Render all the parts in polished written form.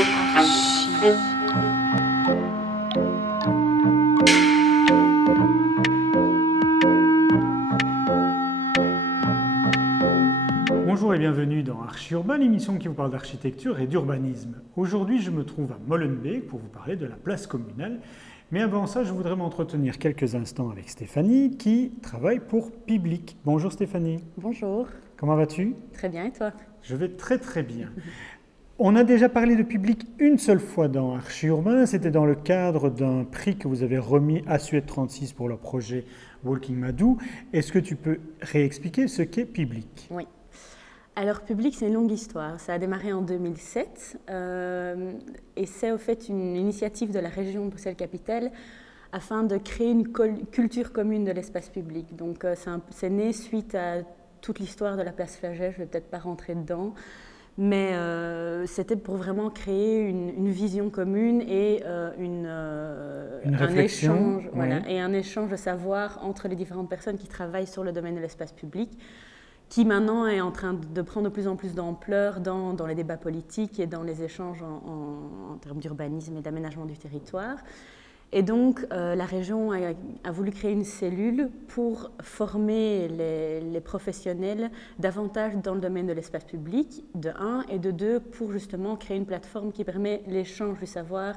Archi. Bonjour et bienvenue dans Archi Urbain, l'émission qui vous parle d'architecture et d'urbanisme. Aujourd'hui, je me trouve à Molenbeek pour vous parler de la place communale. Mais avant ça, je voudrais m'entretenir quelques instants avec Stéphanie qui travaille pour Public. Bonjour Stéphanie. Bonjour. Comment vas-tu? Très bien, et toi? Je vais très très bien. On a déjà parlé de Public une seule fois dans Archi Urbain, c'était dans le cadre d'un prix que vous avez remis à Suède 36 pour leur projet Walking Madou. Est-ce que tu peux réexpliquer ce qu'est Public? Oui. Alors, Public, c'est une longue histoire. Ça a démarré en 2007 et c'est au fait une initiative de la région Bruxelles-Capitale afin de créer une culture commune de l'espace public. Donc, c'est né suite à toute l'histoire de la place Flagey. Je ne vais peut-être pas rentrer dedans, mais c'était pour vraiment créer une vision commune et un échange, oui. voilà, et un échange de savoir entre les différentes personnes qui travaillent sur le domaine de l'espace public, qui maintenant est en train de prendre de plus en plus d'ampleur dans les débats politiques et dans les échanges en termes d'urbanisme et d'aménagement du territoire. Et donc, la région a voulu créer une cellule pour former les professionnels davantage dans le domaine de l'espace public, de un, et de deux, pour justement créer une plateforme qui permet l'échange du savoir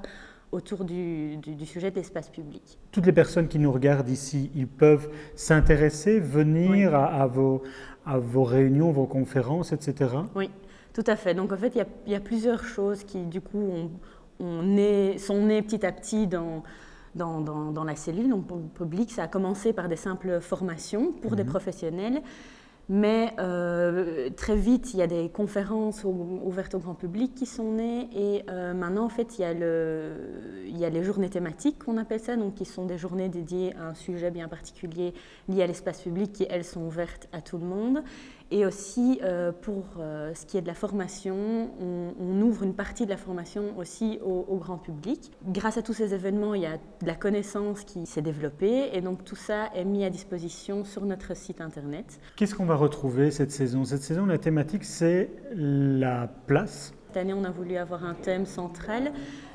autour du sujet de l'espace public. Toutes les personnes qui nous regardent ici, ils peuvent s'intéresser, venir oui. à vos réunions, vos conférences, etc. Oui, tout à fait. Donc en fait, il y a plusieurs choses qui du coup sont nées petit à petit dans la cellule. Donc pour le public, ça a commencé par des simples formations pour des professionnels. Mais très vite, il y a des conférences ouvertes au grand public qui sont nées et maintenant, en fait, il y a les journées thématiques qu'on appelle ça, donc qui sont des journées dédiées à un sujet bien particulier lié à l'espace public qui, elles, sont ouvertes à tout le monde. Et aussi, pour ce qui est de la formation, on ouvre une partie de la formation aussi au grand public. Grâce à tous ces événements, il y a de la connaissance qui s'est développée et donc tout ça est mis à disposition sur notre site internet. Qu'est-ce qu'on va retrouver cette saison? Cette saison, la thématique, c'est la place. Cette année, on a voulu avoir un thème central,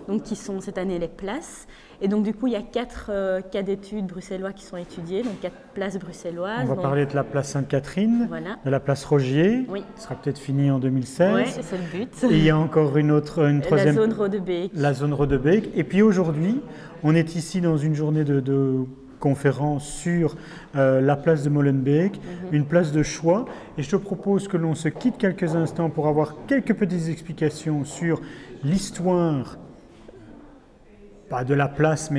donc qui sont cette année les places. Et donc du coup, il y a 4 cas d'études bruxellois qui sont étudiés, donc 4 places bruxelloises. On va parler de la place Sainte-Catherine, voilà. De la place Rogier, oui. Qui sera peut-être finie en 2016. Oui, c'est le but. Et il y a encore une troisième. La zone Rodebeek. La zone Rodebeek. Et puis aujourd'hui, on est ici dans une journée de conférence sur la place de Molenbeek, une place de choix. Et je te propose que l'on se quitte quelques instants pour avoir quelques petites explications sur l'histoire, pas de la place,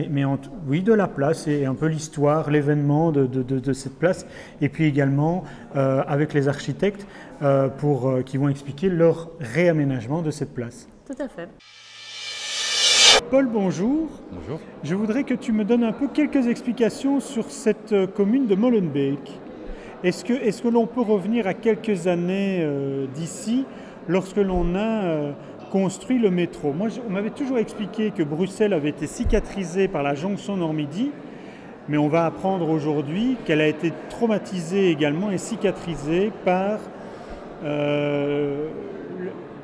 oui, de la place et un peu l'histoire, l'événement de cette place. Et puis également avec les architectes qui vont expliquer leur réaménagement de cette place. Tout à fait. Paul, bonjour. Bonjour. Je voudrais que tu me donnes un peu quelques explications sur cette commune de Molenbeek. Est-ce que l'on peut revenir à quelques années d'ici, lorsque l'on a construit le métro? Moi, on m'avait toujours expliqué que Bruxelles avait été cicatrisée par la jonction Nord-Midi, mais on va apprendre aujourd'hui qu'elle a été traumatisée également et cicatrisée par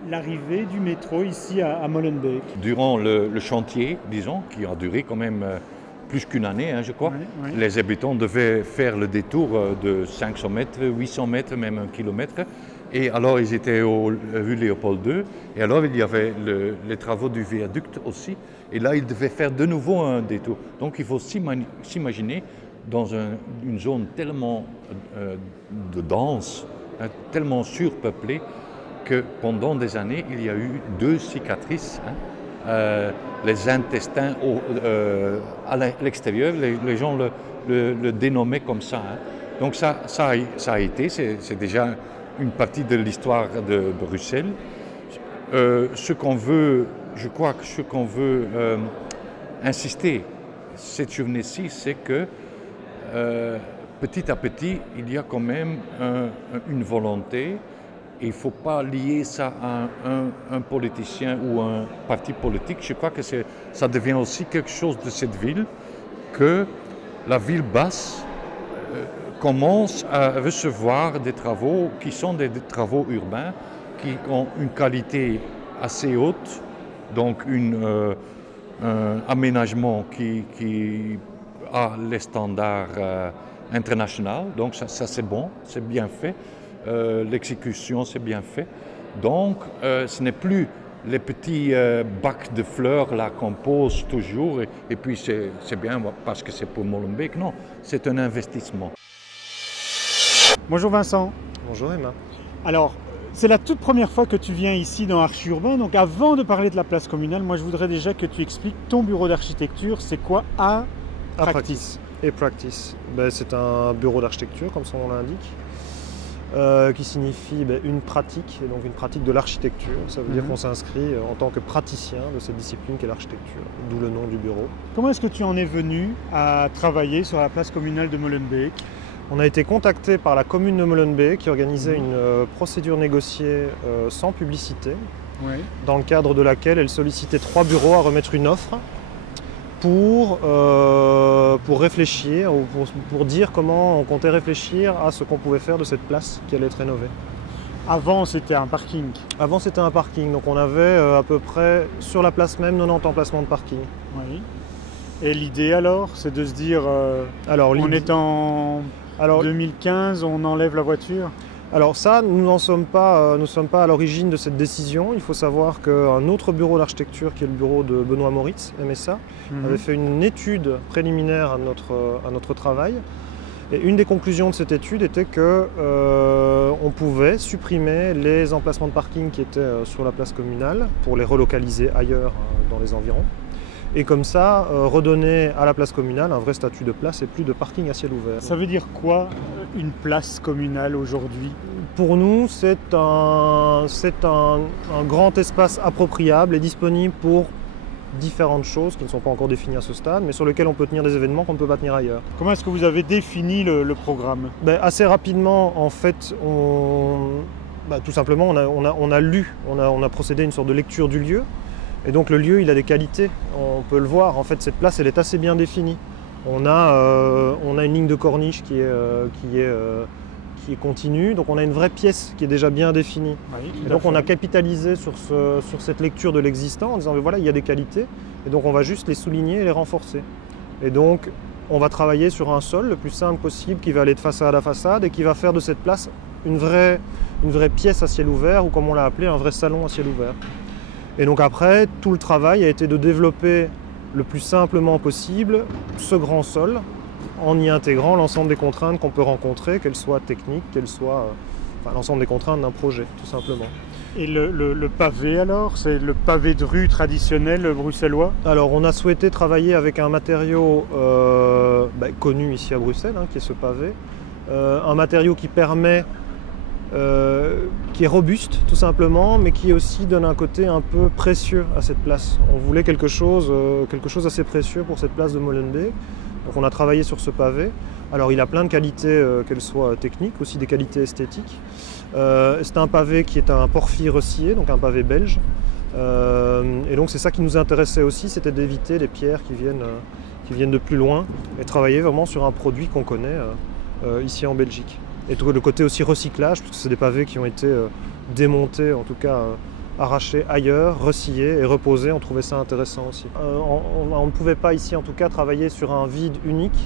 l'arrivée du métro ici à Molenbeek. Durant le chantier, disons, qui a duré quand même plus qu'une année, je crois, oui. Les habitants devaient faire le détour de 500 mètres, 800 mètres, même 1 kilomètre. Et alors, ils étaient rue Léopold II. Et alors, il y avait les travaux du viaduc aussi. Et là, ils devaient faire de nouveau un détour. Donc, il faut s'imaginer dans une zone tellement dense, tellement surpeuplée, que pendant des années, il y a eu 2 cicatrices. Les intestins à l'extérieur, les gens le dénommaient comme ça. Donc ça a été, c'est déjà une partie de l'histoire de Bruxelles. Ce qu'on veut insister cette journée-ci, c'est que petit à petit, il y a quand même une volonté. Il ne faut pas lier ça à un politicien ou un parti politique. Je crois que ça devient aussi quelque chose de cette ville, que la ville basse commence à recevoir des travaux qui sont des travaux urbains, qui ont une qualité assez haute Donc un aménagement qui a les standards internationaux, donc ça c'est bon, c'est bien fait. L'exécution c'est bien fait. Donc ce n'est plus les petits bacs de fleurs là qu'on pose toujours et puis c'est bien parce que c'est pour Molenbeek. Non, c'est un investissement. Bonjour Vincent. Bonjour Emma. Alors, c'est la toute première fois que tu viens ici dans Archi-Urbain. Donc avant de parler de la place communale, moi je voudrais déjà que tu expliques ton bureau d'architecture. C'est quoi A-Practice? A-Practice, c'est un bureau d'architecture comme son nom l'indique. Qui signifie une pratique, et donc une pratique de l'architecture. Ça veut dire qu'on s'inscrit en tant que praticien de cette discipline qu'est l'architecture, d'où le nom du bureau. Comment est-ce que tu en es venu à travailler sur la place communale de Molenbeek? On a été contacté par la commune de Molenbeek qui organisait une procédure négociée sans publicité, dans le cadre de laquelle elle sollicitait 3 bureaux à remettre une offre pour réfléchir, ou pour dire comment on comptait réfléchir à ce qu'on pouvait faire de cette place qui allait être rénovée. Avant, c'était un parking. Avant, c'était un parking. Donc, on avait à peu près, sur la place même, 90 emplacements de parking. Oui. Et l'idée, alors, c'est de se dire, on est en 2015, on enlève la voiture? Alors ça, nous ne sommes pas à l'origine de cette décision. Il faut savoir qu'un autre bureau d'architecture, qui est le bureau de Benoît Moritz, MSA, avait fait une étude préliminaire à notre travail. Et une des conclusions de cette étude était qu'on pouvait supprimer les emplacements de parking qui étaient sur la place communale pour les relocaliser ailleurs dans les environs. Et comme ça, redonner à la place communale un vrai statut de place et plus de parking à ciel ouvert. Ça veut dire quoi, une place communale aujourd'hui? Pour nous, c'est un grand espace appropriable et disponible pour différentes choses qui ne sont pas encore définies à ce stade, mais sur lesquelles on peut tenir des événements qu'on ne peut pas tenir ailleurs. Comment est-ce que vous avez défini le programme? Assez rapidement, en fait, tout simplement, on a procédé à une sorte de lecture du lieu. Et donc le lieu, il a des qualités, on peut le voir. En fait, cette place, elle est assez bien définie. On a une ligne de corniche qui est continue, donc on a une vraie pièce qui est déjà bien définie. Oui, et donc on a capitalisé sur cette lecture de l'existant en disant, voilà, il y a des qualités, et donc on va juste les souligner et les renforcer. Et donc on va travailler sur un sol le plus simple possible qui va aller de façade à façade et qui va faire de cette place une vraie pièce à ciel ouvert, ou comme on l'a appelé, un vrai salon à ciel ouvert. Et donc après, tout le travail a été de développer le plus simplement possible ce grand sol en y intégrant l'ensemble des contraintes qu'on peut rencontrer, qu'elles soient techniques, qu'elles soient l'ensemble des contraintes d'un projet, tout simplement. Et le pavé alors, c'est le pavé de rue traditionnel bruxellois? Alors on a souhaité travailler avec un matériau connu ici à Bruxelles, qui est ce pavé. Un matériau qui permet qui est robuste tout simplement, mais qui aussi donne un côté un peu précieux à cette place. On voulait quelque chose assez précieux pour cette place de Molenbeek, donc on a travaillé sur ce pavé. Alors il a plein de qualités, qu'elles soient techniques, aussi des qualités esthétiques. C'est un pavé qui est un porphyre scié, donc un pavé belge. Et donc c'est ça qui nous intéressait aussi, c'était d'éviter les pierres qui viennent de plus loin et travailler vraiment sur un produit qu'on connaît ici en Belgique. Et tout le côté aussi recyclage, puisque c'est des pavés qui ont été démontés, en tout cas arrachés ailleurs, resciés et reposés. On trouvait ça intéressant aussi. On ne pouvait pas ici, en tout cas, travailler sur un vide unique.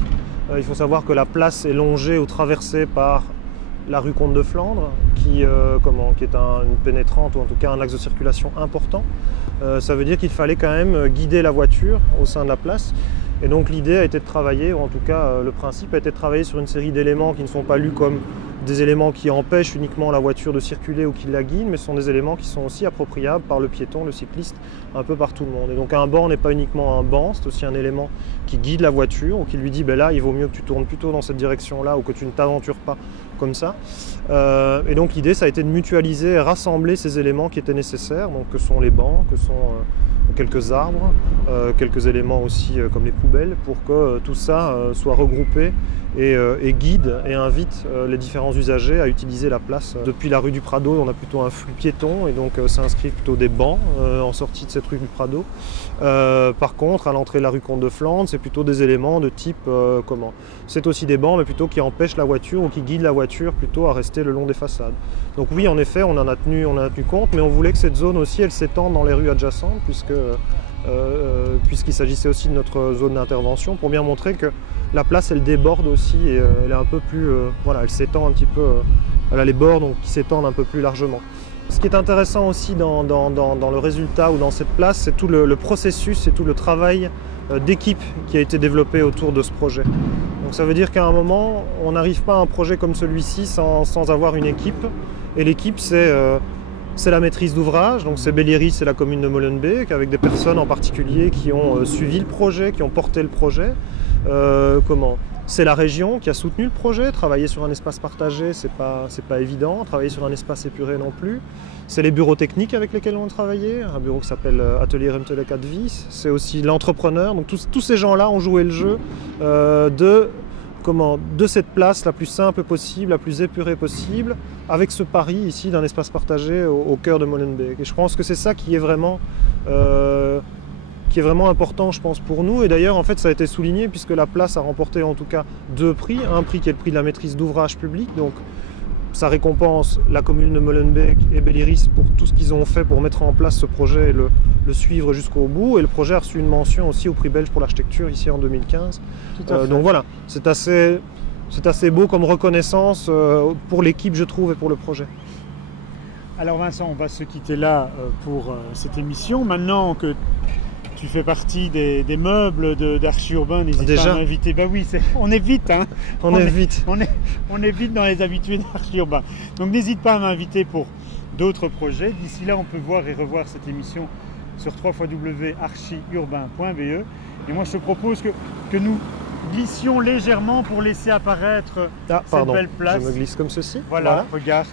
Il faut savoir que la place est longée ou traversée par la rue Comte de Flandre, qui est une pénétrante ou en tout cas un axe de circulation important. Ça veut dire qu'il fallait quand même guider la voiture au sein de la place. Et donc l'idée a été de travailler, ou en tout cas le principe a été de travailler sur une série d'éléments qui ne sont pas lus comme des éléments qui empêchent uniquement la voiture de circuler ou qui la guident, mais ce sont des éléments qui sont aussi appropriables par le piéton, le cycliste, un peu par tout le monde. Et donc un banc n'est pas uniquement un banc, c'est aussi un élément qui guide la voiture ou qui lui dit là il vaut mieux que tu tournes plutôt dans cette direction-là ou que tu ne t'aventures pas comme ça. Et donc l'idée ça a été de mutualiser et rassembler ces éléments qui étaient nécessaires, donc que sont les bancs, que sont quelques arbres, quelques éléments aussi comme les poubelles, pour que tout ça soit regroupé et guide et invite les différents usagers à utiliser la place. Depuis la rue du Prado, on a plutôt un flux piéton et donc ça inscrit plutôt des bancs en sortie de cette rue du Prado. Par contre, à l'entrée de la rue Comte de Flandre, c'est plutôt des éléments de type c'est aussi des bancs, mais plutôt qui empêchent la voiture ou qui guident la voiture plutôt à rester le long des façades. Donc oui, en effet, on en a tenu compte, mais on voulait que cette zone aussi, elle s'étende dans les rues adjacentes, puisqu'il s'agissait aussi de notre zone d'intervention, pour bien montrer que la place, elle déborde aussi, et elle est un peu plus, voilà, elle s'étend un petit peu, elle a les bords donc, qui s'étendent un peu plus largement. Ce qui est intéressant aussi dans le résultat ou dans cette place, c'est tout le processus et tout le travail d'équipe qui a été développé autour de ce projet. Donc ça veut dire qu'à un moment, on n'arrive pas à un projet comme celui-ci sans avoir une équipe. Et l'équipe, c'est la maîtrise d'ouvrage, donc c'est Bellieris et la commune de Molenbeek, avec des personnes en particulier qui ont suivi le projet, qui ont porté le projet. C'est la région qui a soutenu le projet. Travailler sur un espace partagé, c'est pas évident. Travailler sur un espace épuré non plus. C'est les bureaux techniques avec lesquels on a travaillé. Un bureau qui s'appelle Atelier Remtelek Advice. C'est aussi l'entrepreneur. Donc tous ces gens-là ont joué le jeu de cette place la plus simple possible, la plus épurée possible, avec ce pari ici d'un espace partagé au cœur de Molenbeek. Et je pense que c'est ça qui est vraiment important, je pense, pour nous. Et d'ailleurs, en fait, ça a été souligné puisque la place a remporté en tout cas 2 prix. Un prix qui est le prix de la maîtrise d'ouvrage public, donc ça récompense la commune de Molenbeek et Bellieris pour tout ce qu'ils ont fait pour mettre en place ce projet et le suivre jusqu'au bout. Et le projet a reçu une mention aussi au prix belge pour l'architecture ici en 2015. Donc voilà, c'est assez beau comme reconnaissance pour l'équipe, je trouve, et pour le projet. Alors Vincent, on va se quitter là pour cette émission. Maintenant que tu fais partie des meubles d'Archi Urbain, n'hésite pas à m'inviter. Bah oui, on est vite, hein. On est vite dans les habitués d'Archi Urbain. Donc n'hésite pas à m'inviter pour d'autres projets. D'ici là, on peut voir et revoir cette émission sur www.archiurbain.be. Et moi, je te propose que nous glissions légèrement pour laisser apparaître cette belle place. Je me glisse comme ceci. Voilà. Regarde.